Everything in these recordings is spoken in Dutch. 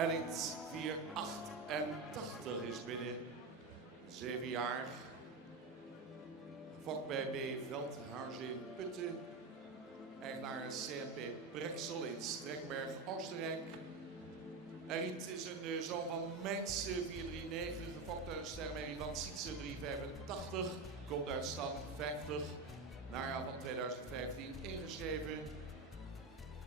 Elite 488 is binnen. 7 jaar. Gefokt bij B. Veldhuizen in Putten. Eigenaar CNP Brexel in Strekberg, Oostenrijk. Elite is een zoon van Mainz 439, gefokt uit een sterrenmerrie van Sietse 385. Komt uit stand 50. Najaar van 2015 ingeschreven.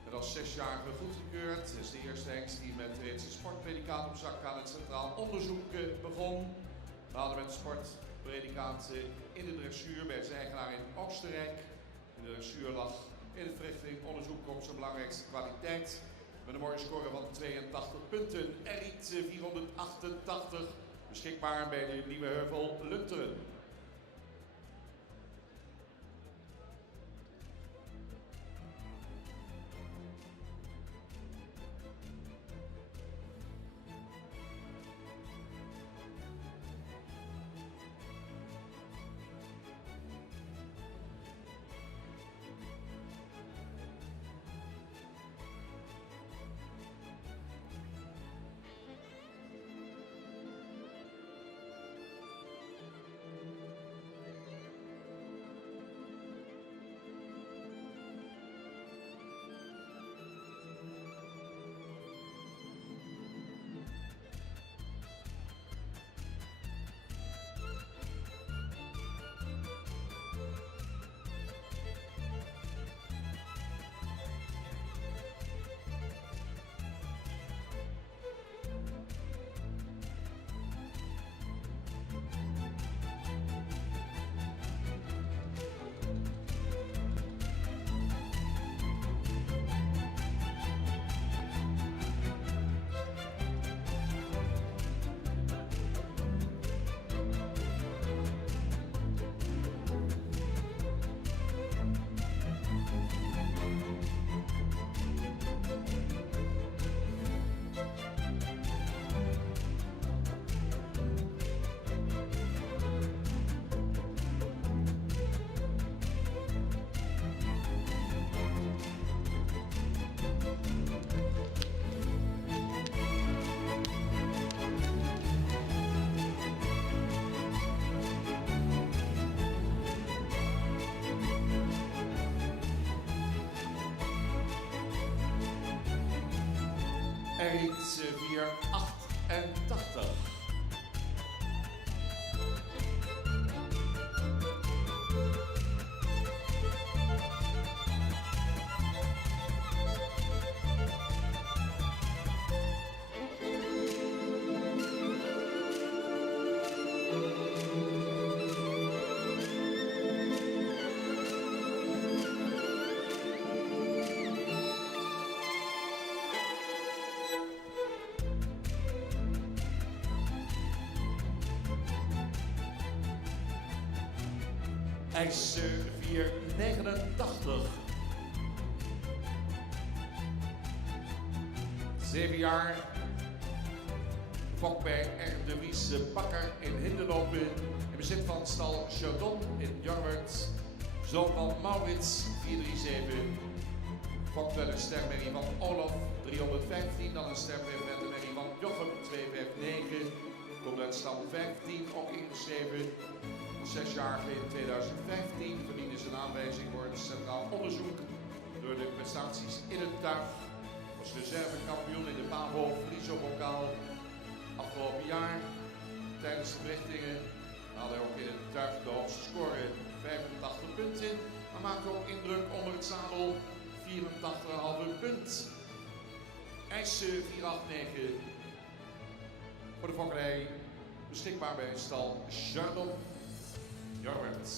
En als 6-jarige goedgekeurd. Is de eerste hengst die met reeds een sportpredicaat op zak aan het centraal onderzoek begon. We hadden met sportpredicaat in de dressuur bij zijn eigenaar in Oostenrijk. In de dressuur lag in de verrichting onderzoek op zijn belangrijkste kwaliteit. Met een mooie score van 82 punten. Elite 488. Beschikbaar bij de Nieuwe Heuvel Lunteren. Elite 488. IJs 489. 7 jaar. Gefokt bij R. de Vries Bakker in Hindenopen. In bezit van stal Chardon in Jorwert. Zoon van Maurits 437. Gefokt wel een stermerrie van Olaf 315. Dan een stermerrie van Jochem 259. Komt uit stal 15, ook ingeschreven. 6-jarige in 2015 verdiende zijn aanwijzing voor het centraal onderzoek door de prestaties in het tuig. Was reservekampioen in de PAVO Friso-bokaal afgelopen jaar. Tijdens de verrichtingen had hij ook in het tuig de hoogste score 85 punten. Maar maakte ook indruk onder het zadel 84,5 punt. IJs 489 voor de fokkerij. Beschikbaar bij stal Chardon. Jorwert.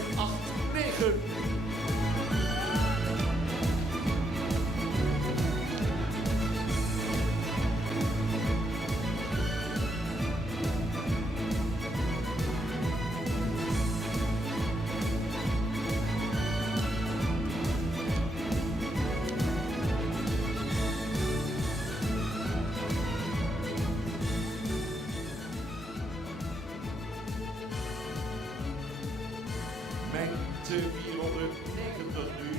489. Mengte 490 nu,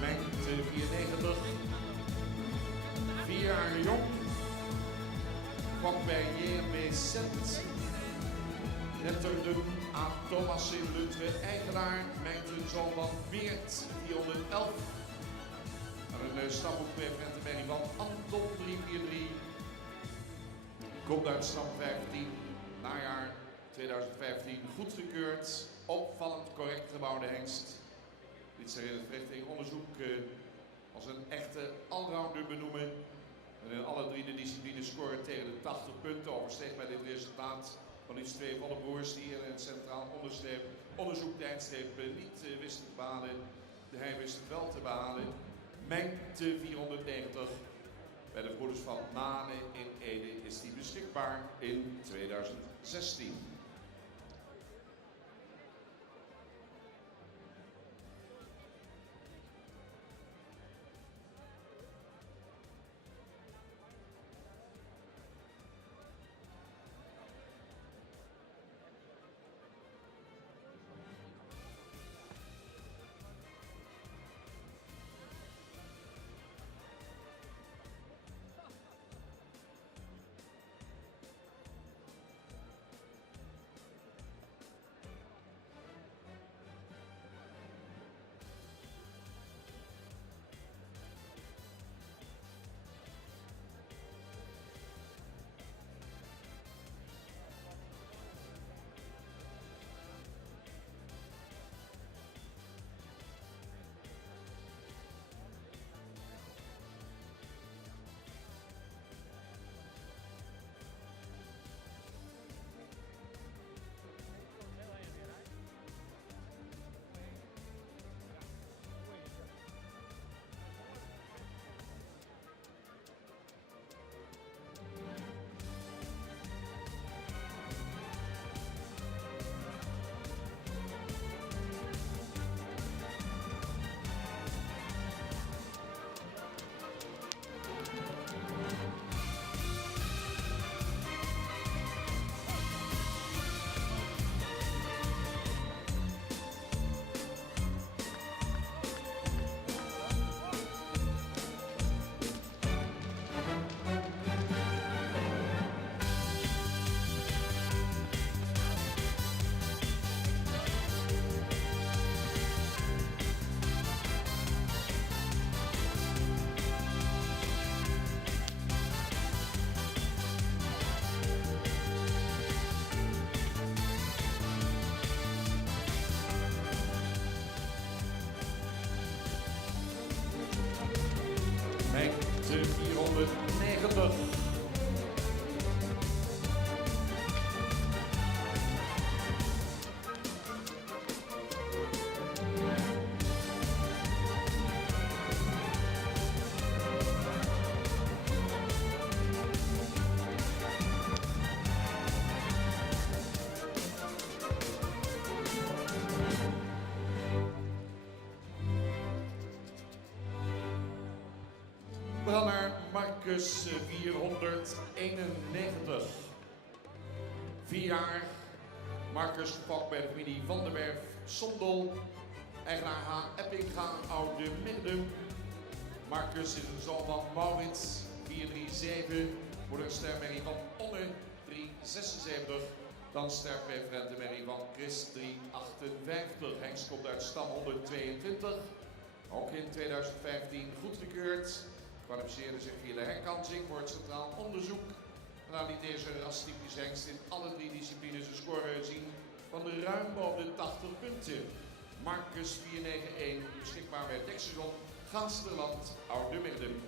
Mengte 490. 4 jaar jong, kwam bij JMB Cent. Netterden aan Thomas in Lutwe, eigenaar, Mengte zoon van Weert 411. Aan een stamboekpreferentenmerrie van Anton 343. Komt uit stam 15, najaar 2015, goedgekeurd. Opvallend correct gebouwde hengst. Dit zich in het verrichtingonderzoek als een echte allrounder benoemen. En in alle 3 de disciplines scoren tegen de 80 punten. Oversteeg bij dit resultaat van iets 2 van de broers die in het centraal onderzoek de eindstreep niet wisten te behalen. Hij wist het wel te behalen. Mengte 490. Bij de broeders van Manen in Ede is die beschikbaar in 2016. Mengte 490. We gaan naar Marcus 491. 4 jaar. Marcus gepakt bij de familie Van der Werf Sondel. Eigenaar H. Eppinga, Oude Middum. Marcus is een zoon van Maurits 437. Moeder stermerrie van Onne 376. Dan sterpreferentenmerrie van Chris 358. Hengst komt uit stam 122. Ook in 2015 goedgekeurd. Kwalificeerde zich via de herkansing voor het centraal onderzoek. En dan liet deze rastypisch hengst in alle 3 disciplines een score zien van de ruim boven de 80 punten. Marcus 491, beschikbaar bij Dexagon, Gaasterland, Oude Middum.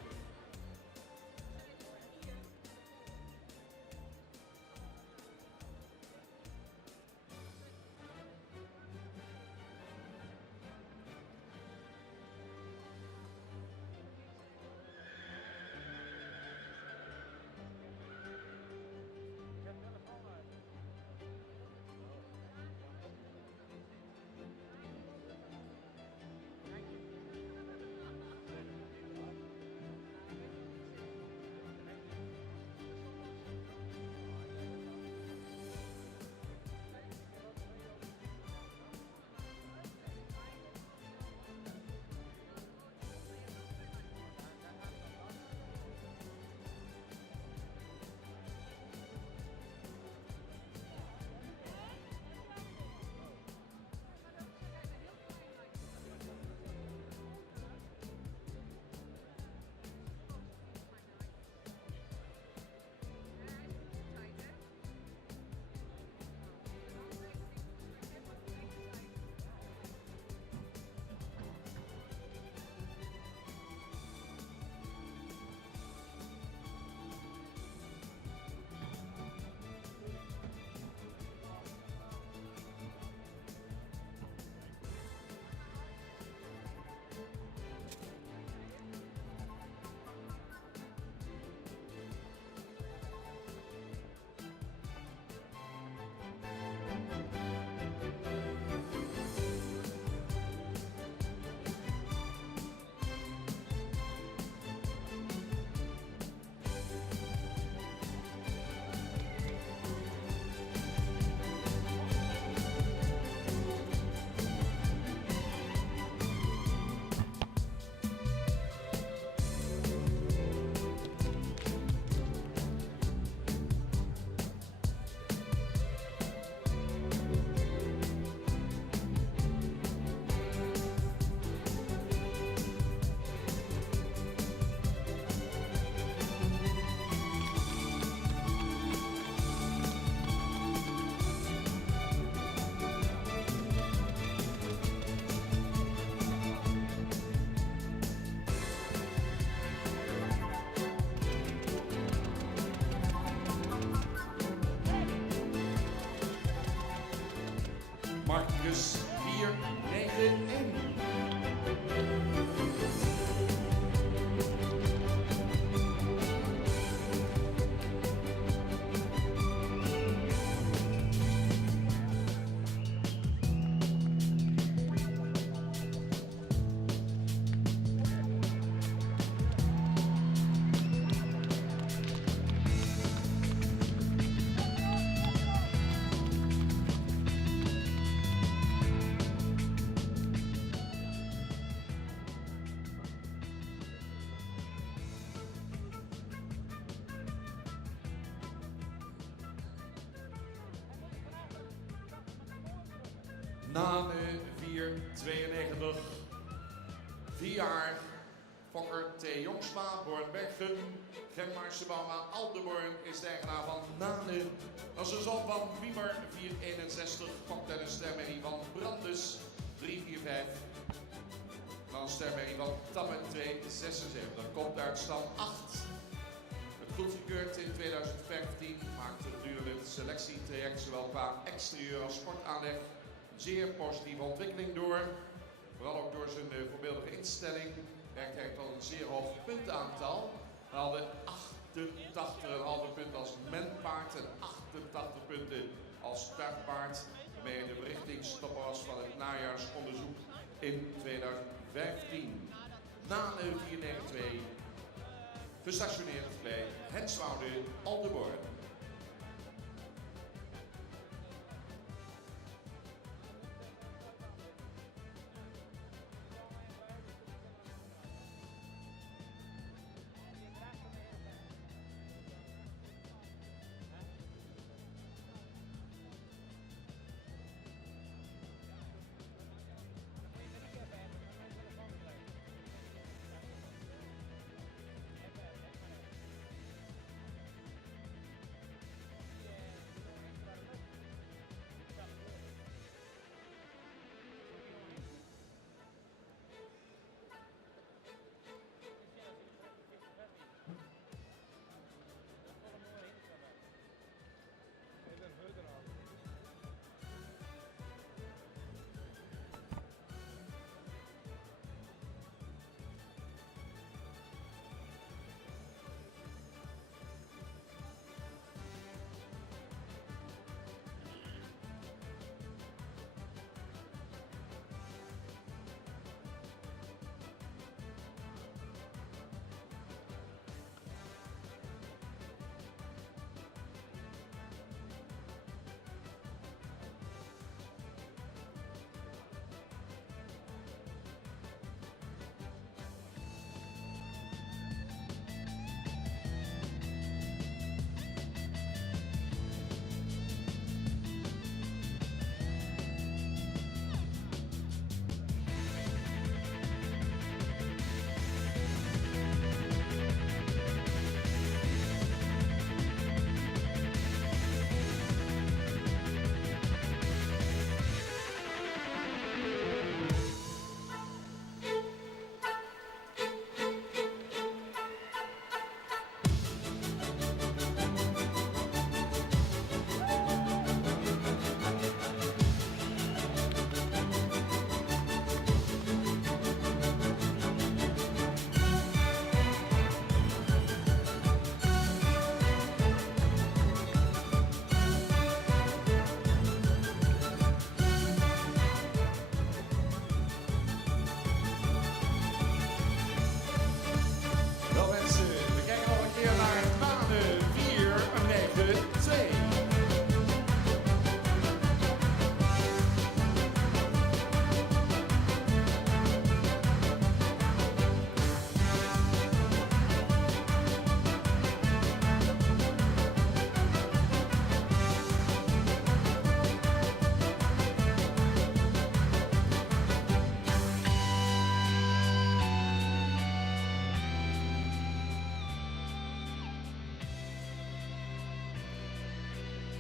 Martinus 491. Nane 492. 4 jaar. Fokker T. Jongsma, Bornbergen. Gemmaarse Bauma Aldeborn is de eigenaar van Nane. Dat is een zoon van Wiemer 461. Cocktail en stermerrie van Brandes 345. Dan een stermerrie van Tamme 276. Dat komt uit stam 8. Het goedgekeurd in 2015. Maakt het gedurende het selectietraject zowel qua exterieur als sportaanleg zeer positieve ontwikkeling door. Vooral ook door zijn voorbeeldige instelling werkt hij tot een zeer hoog puntenaantal. Hij haalde 88,5 punten als menpaard en 88 punten als startpaard. Waarmee hij de berichtingstopper was van het najaarsonderzoek in 2015. Nane 492, gestationeerd bij Henswoude, Aldeborn.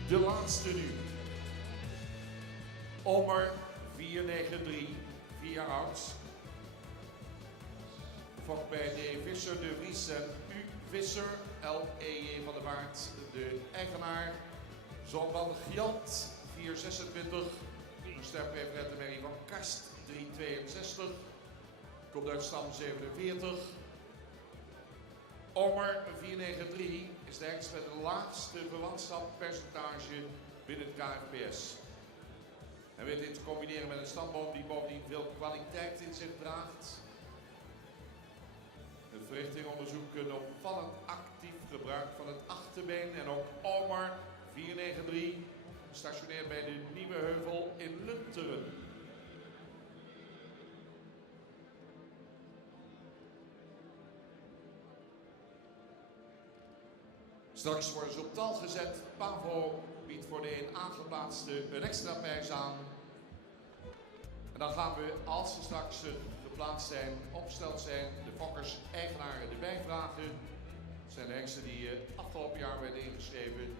De laatste nu. Omer 493, 4 jaar oud. Fokt bij D. Visser de Vries en U. Visser, L.E.J. van der Waard, de eigenaar. Zoon van Gjant 426. Een sterpreferentenmerrie van Karst 362. Komt uit stam 47. Omer 493 is de hengst met het laagste verwantschappercentage binnen het KFPS. En weet dit te combineren met een stamboom die bovendien veel kwaliteit in zich draagt. Het verrichtingonderzoek een opvallend actief gebruik van het achterbeen en ook Omer 493 stationeert bij de Nieuwe Heuvel in Lunteren. Straks worden ze op tal gezet. Pavo biedt voor de een aangeplaatste een extra prijs aan. En dan gaan we, als ze straks geplaatst zijn, opgesteld zijn, de fokkers-eigenaren erbij vragen. Dat zijn de hengsten die afgelopen jaar werden ingeschreven.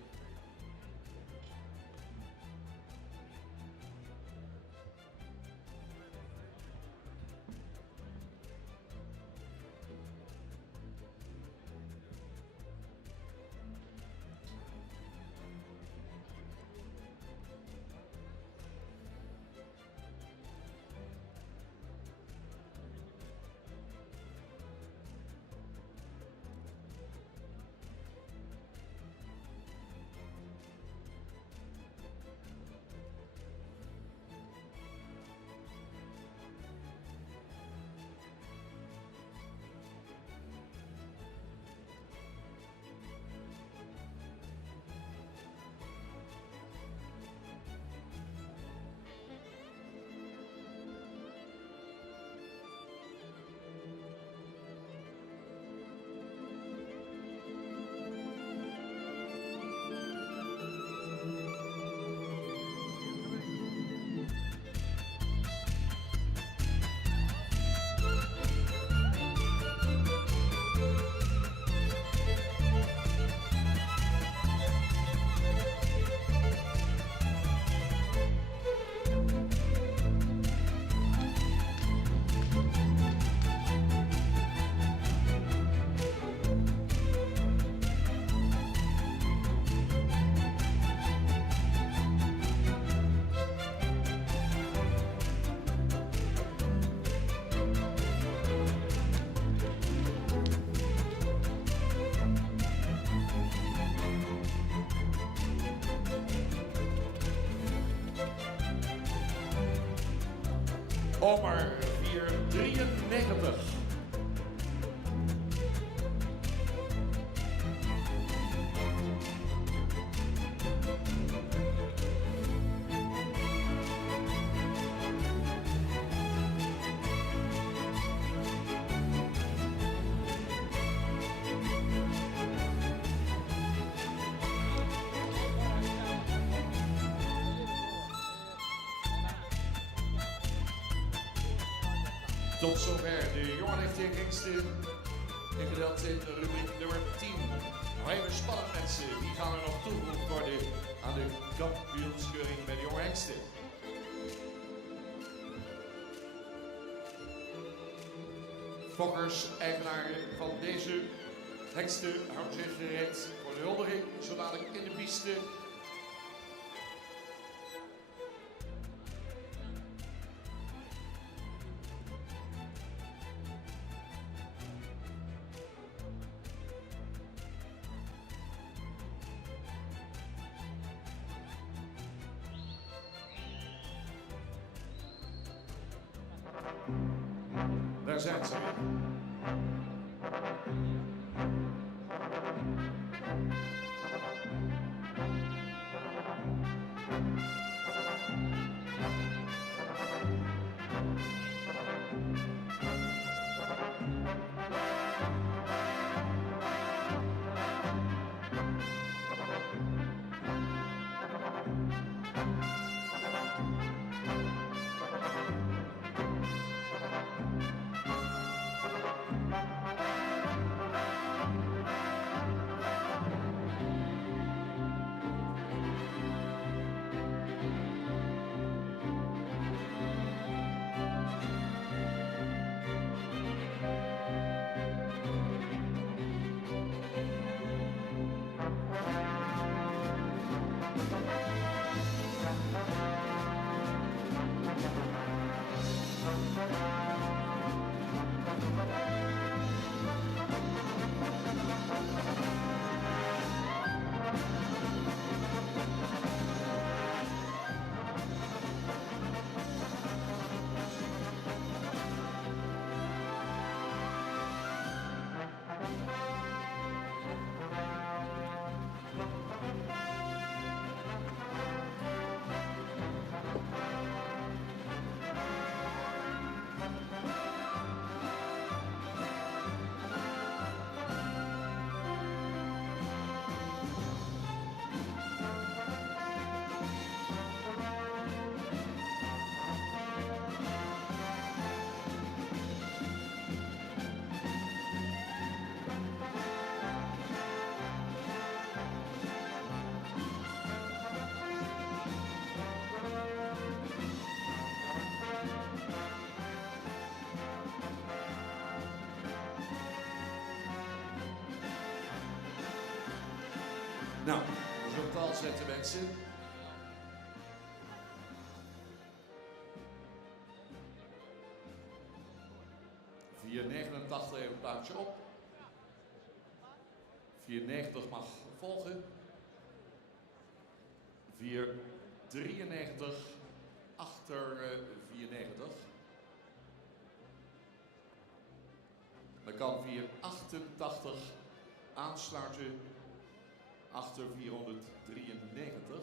Omer 493. Tot zover de jongenlichting hengsten, ingedeeld in rubriek nummer 10. Nog even spannend mensen, wie gaan er nog toegevoegd worden aan de kampioenskeuring bij de jonge hengsten? Fokkers, eigenaren van deze hengsten houden zich gereed voor de huldiging, zo dadelijk in de piste. Daar zijn ze weer. Nou, we zullen het al zetten mensen. (489) even een plaatje op. 490 mag volgen. 493 achter 490. Dan kan 488 aansluiten achter 493.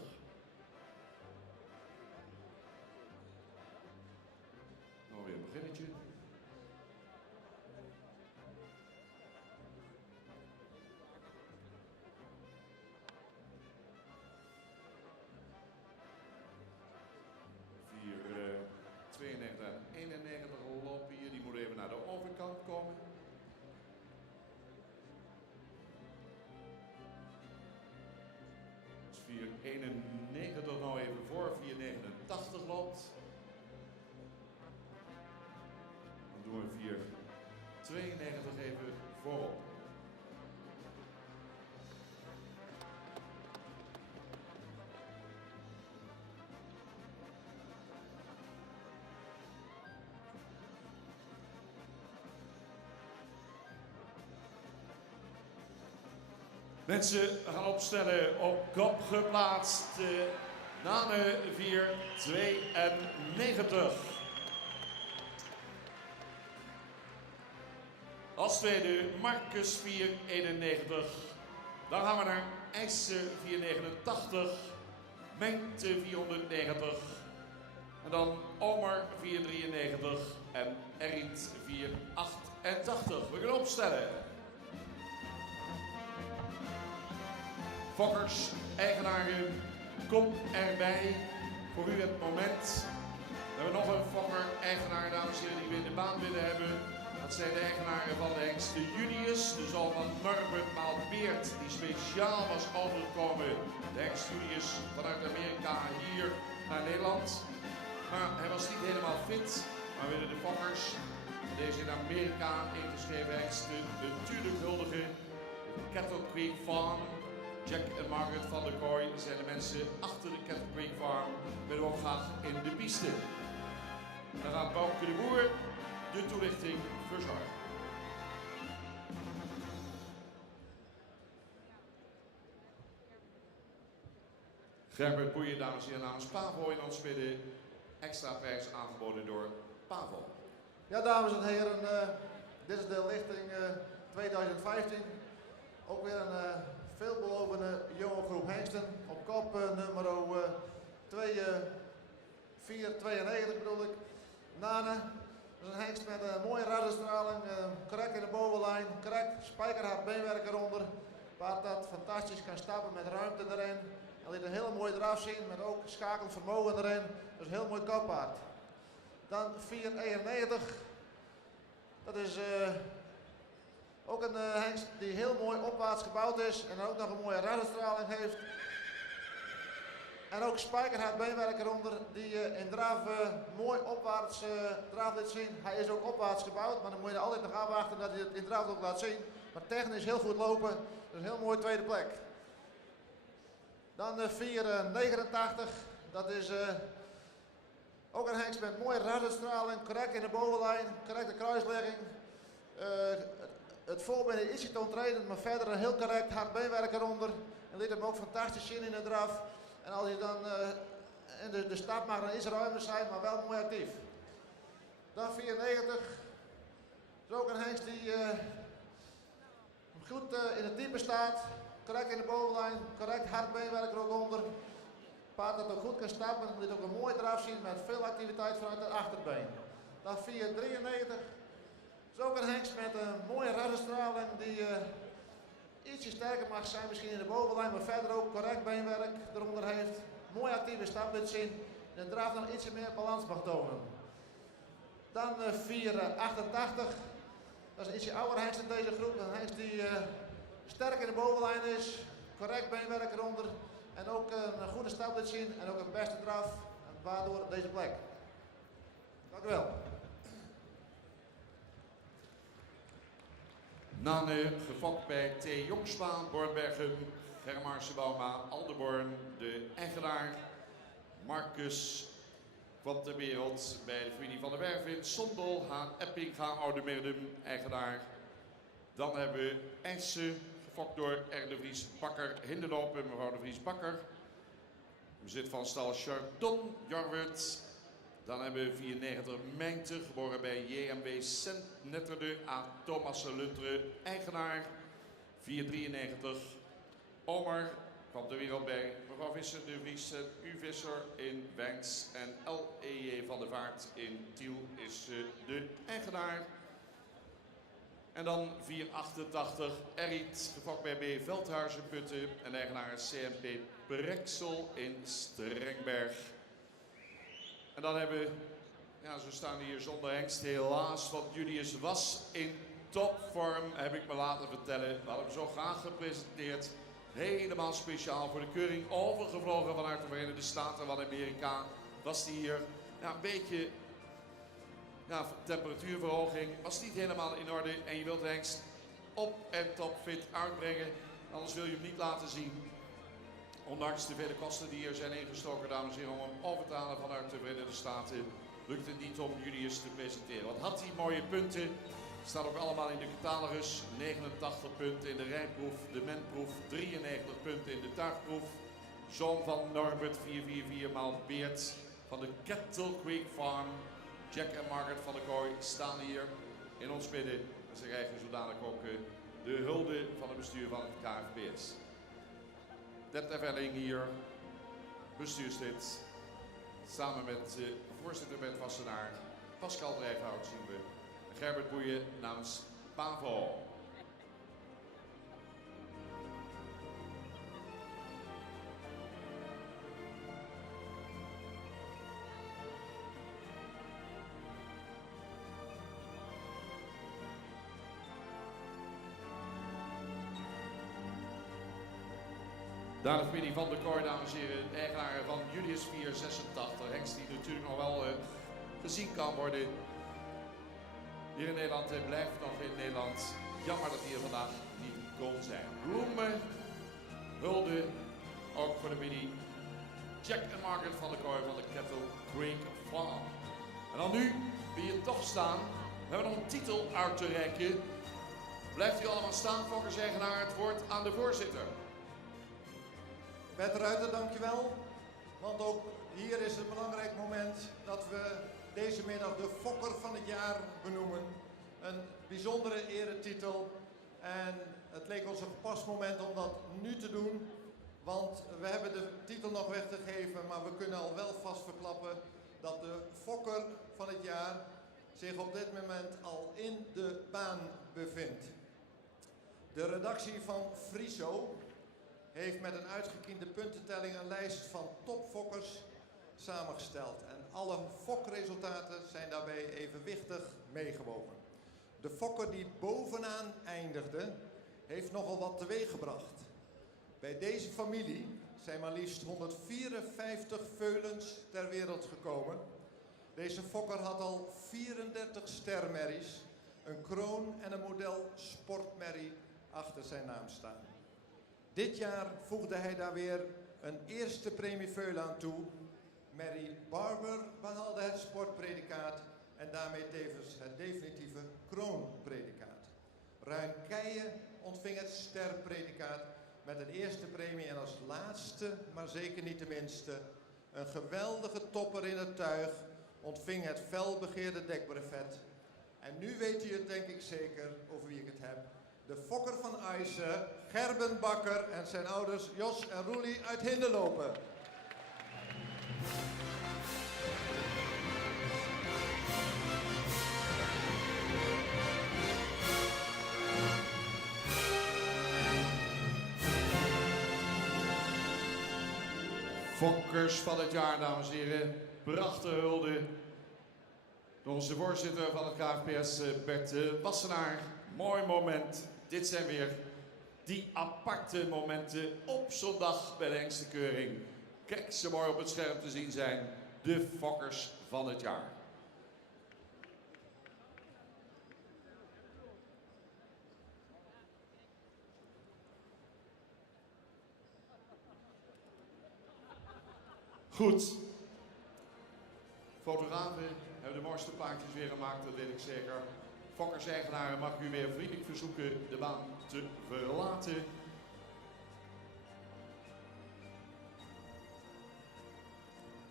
Nou weer een beginnetje. Vier 92 en 91 lopen hier, die moeten even naar de overkant komen. Dus 491 nou even voor 489 loopt. Dan doen we 492 even voorop. Mensen gaan opstellen, op kop geplaatst, Nane 492. Als tweede Marcus 491. Dan gaan we naar IJsse 489, Mengte 490. En dan Omar 493 en Erit 488. We gaan opstellen. Fokkers, eigenaren, kom erbij. Voor u het moment. We hebben nog een fokker-eigenaar, dames en heren, die we in de baan willen hebben. Dat zijn de eigenaren van de hengst Julius, de zoon van Norbert Maalbeert, die speciaal was overgekomen. De hengst Julius vanuit Amerika hier naar Nederland. Maar hij was niet helemaal fit, maar we willen de fokkers, deze in Amerika ingeschreven hengsten, natuurlijk huldigen. Cattle Creek Farm. Jack en Margaret van der Kooi zijn de mensen achter de Cattle Creek Farm. Willen we ook graag in de piste. Dan gaat Bouke de Boer de toelichting verzorgen. Gerbert Boeien, dames en heren, namens Pavo in ons midden. Extra prijs aangeboden door Pavo. Ja, dames en heren, dit is de lichting 2015. Ook weer een veelbelovende jonge groep hengsten. Op kop nummer 492 bedoel ik. Nane. Dat is een hengst met een mooie radiostraling, correct in de bovenlijn, correct spijkerhard beenwerk eronder. Paard dat fantastisch kan stappen met ruimte erin. En liet een hele mooie draf zien met ook schakelend vermogen erin. Dus een heel mooi koppaard. Dan 491. Dat is ook een hengst die heel mooi opwaarts gebouwd is en ook nog een mooie radiostraling heeft. En ook spijkerhard beenwerk eronder die in draf mooi opwaarts draf liet zien. Hij is ook opwaarts gebouwd, maar dan moet je altijd nog afwachten dat hij het in draf ook laat zien. Maar technisch heel goed lopen, dus een heel mooie tweede plek. Dan 489, dat is ook een hengst met mooie radiostraling, correct in de bovenlijn, correcte kruislegging. Het voorbeen is ietsje te ontreden, maar verder een heel correct hard beenwerk eronder. En liet hem ook fantastisch zien in de draf. En als je dan in de stap mag dan iets ruimer zijn, maar wel mooi actief. Dan 94. Dat is ook een hengst die goed in het diepe staat. Correct in de bovenlijn, correct hard beenwerk er ook onder. Paard dat ook goed kan stappen, liet ook een mooie draf zien met veel activiteit vanuit het achterbeen. Dan 493. Dat is ook een hengst met een mooie radiostraling die ietsje sterker mag zijn misschien in de bovenlijn, maar verder ook correct beenwerk eronder heeft. Mooi actieve stap liet zien en de draf dan ietsje meer balans mag tonen. Dan 488. Dat is een ietsje ouder hengst in deze groep. Een hengst die sterk in de bovenlijn is, correct beenwerk eronder en ook een goede stap liet zien en ook een beste draf. En waardoor deze plek. Dank u wel. Nane gefokt bij T. Jongsma, Bornbergen Germaarse Bauma, Aldeborn, de eigenaar. Marcus van ter Wereld bij de familie van der Werf in Sondel. Haan Eppinga, Oude Meerdum, eigenaar. Dan hebben we Essen, gefokt door R. de Vries Bakker, Hindenlopen, mevrouw de Vries Bakker. Bezit van stal Chardon, Jorwert. Dan hebben we 94 Mijnte, geboren bij JMW Sint-Netterde, A. Thomas Lunteren, eigenaar. 493 Omer, kwam ter wereld bij mevrouw Visser de Vries en U. Visser in Wenks. En L.E.J. van der Vaart in Tiel is de eigenaar. En dan 488 Erriet, gefokt bij B. Veldhuizen Putten en de eigenaar is CMP Breksel in Strengberg. En dan hebben we, ja, zo staan we hier zonder hengst helaas, want Julius was in topvorm, heb ik me laten vertellen. We hadden hem zo graag gepresenteerd. Helemaal speciaal voor de keuring, overgevlogen vanuit de Verenigde Staten van Amerika. Was hij hier, ja, een beetje, ja, temperatuurverhoging. Was niet helemaal in orde en je wilt de hengst op en topfit uitbrengen. Anders wil je hem niet laten zien. Ondanks de vele kosten die er zijn ingestoken, dames en heren, om hem over te halen vanuit de Verenigde Staten, lukt het niet om Julius te presenteren. Wat had hij mooie punten? Staat ook allemaal in de catalogus. 89 punten in de rijproef, de menproef, 93 punten in de tuigproef. Zoon van Norbert 444 maal Beert van de Kettle Creek Farm. Jack en Margaret van der Kooi staan hier in ons midden. En ze krijgen zo dadelijk ook de hulde van het bestuur van het KFPS. Ted Everling hier, bestuurslid, samen met voorzitter Bert Wassenaar, Pascal Drijfhout zien we, Gerbert Boeien namens PAVO. Daar de familie van der Kooi, dames en heren, eigenaar van Julius 486. Hengst die natuurlijk nog wel gezien kan worden hier in Nederland en blijft nog in Nederland. Jammer dat hij hier vandaag niet kon zijn. Bloemen, hulde, ook voor de familie Jack en Margaret van der Kooi van de Kettle Creek Farm. En dan nu, wie hier toch staan, we hebben nog een titel uit te reiken. Blijft u allemaal staan, fokkers-eigenaar, het woord aan de voorzitter. Bert Ruiter, dankjewel. Want ook hier is het een belangrijk moment dat we deze middag de Fokker van het jaar benoemen. Een bijzondere eretitel. En het leek ons een gepast moment om dat nu te doen. Want we hebben de titel nog weg te geven, maar we kunnen al wel vast verklappen dat de Fokker van het jaar zich op dit moment al in de baan bevindt. De redactie van Friso heeft met een uitgekiende puntentelling een lijst van topfokkers samengesteld. En alle fokresultaten zijn daarbij evenwichtig meegewogen. De fokker die bovenaan eindigde, heeft nogal wat teweeggebracht. Bij deze familie zijn maar liefst 154 veulens ter wereld gekomen. Deze fokker had al 34 stermerries, een kroon en een model sportmerrie achter zijn naam staan. Dit jaar voegde hij daar weer een eerste premieveul aan toe. Mary Barber behaalde het sportpredicaat en daarmee tevens het definitieve kroonpredicaat. Ruin Keijen ontving het sterpredicaat met een eerste premie en als laatste, maar zeker niet de minste, een geweldige topper in het tuig ontving het felbegeerde dekbrevet. En nu weet u het denk ik zeker over wie ik het heb. De fokker van Eijsen, Gerben Bakker en zijn ouders Jos en Roelie uit Hindenlopen. Fokkers van het jaar, dames en heren. Prachtige hulde door onze voorzitter van het KFPS, Bert Wassenaar. Mooi moment. Dit zijn weer die aparte momenten op zondag bij de hengstenkeuring. Kijk, ze mooi op het scherm te zien zijn. De fokkers van het jaar. Goed. Fotografen hebben de mooiste plaatjes weer gemaakt, dat weet ik zeker. Fokkers-eigenaren mag u weer vriendelijk verzoeken de baan te verlaten.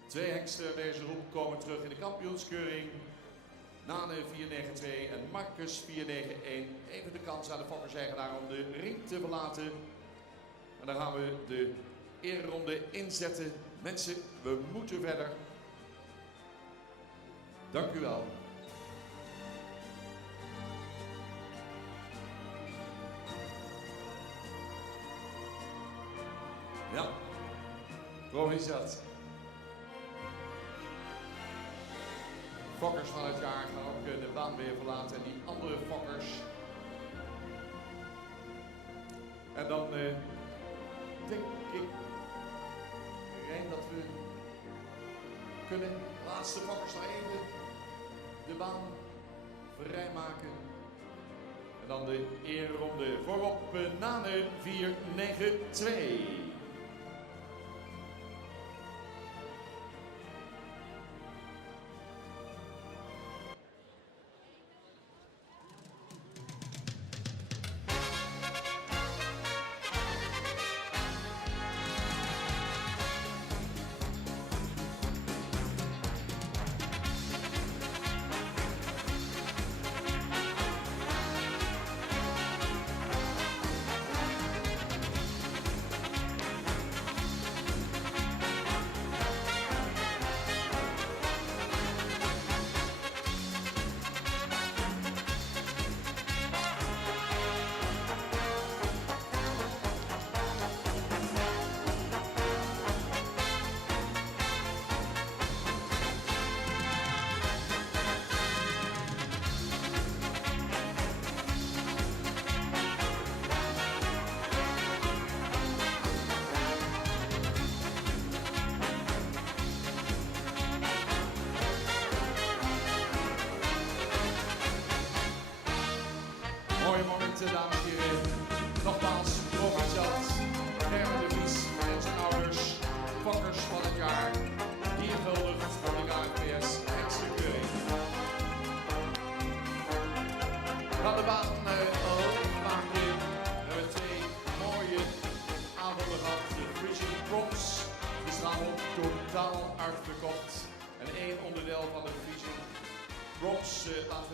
Twee hengsten deze roep komen terug in de kampioenskeuring. Nane 492 en Marcus 491. Even de kans aan de fokkers-eigenaar om de ring te verlaten. En dan gaan we de ereronde inzetten. Mensen, we moeten verder. Dank u wel. Ja, proficiat. Fokkers van het jaar gaan ook de baan weer verlaten en die andere fokkers. En dan denk ik, Rijn, dat we kunnen laatste fokkers nog even de baan vrijmaken. En dan de eerronde voorop Nane 492. Mooie momenten, dames en heren. Nogmaals, proficiat. Gerben de Vries en zijn ouders. Fokkers van het jaar. Hier guldig voor de KNVS Hengstenkeuring. We gaan de baan maken. We hebben twee mooie avonden gehad. De Freezing Proms. Die staan op totaal uitverkocht. En één onderdeel van de Freezing Proms laten we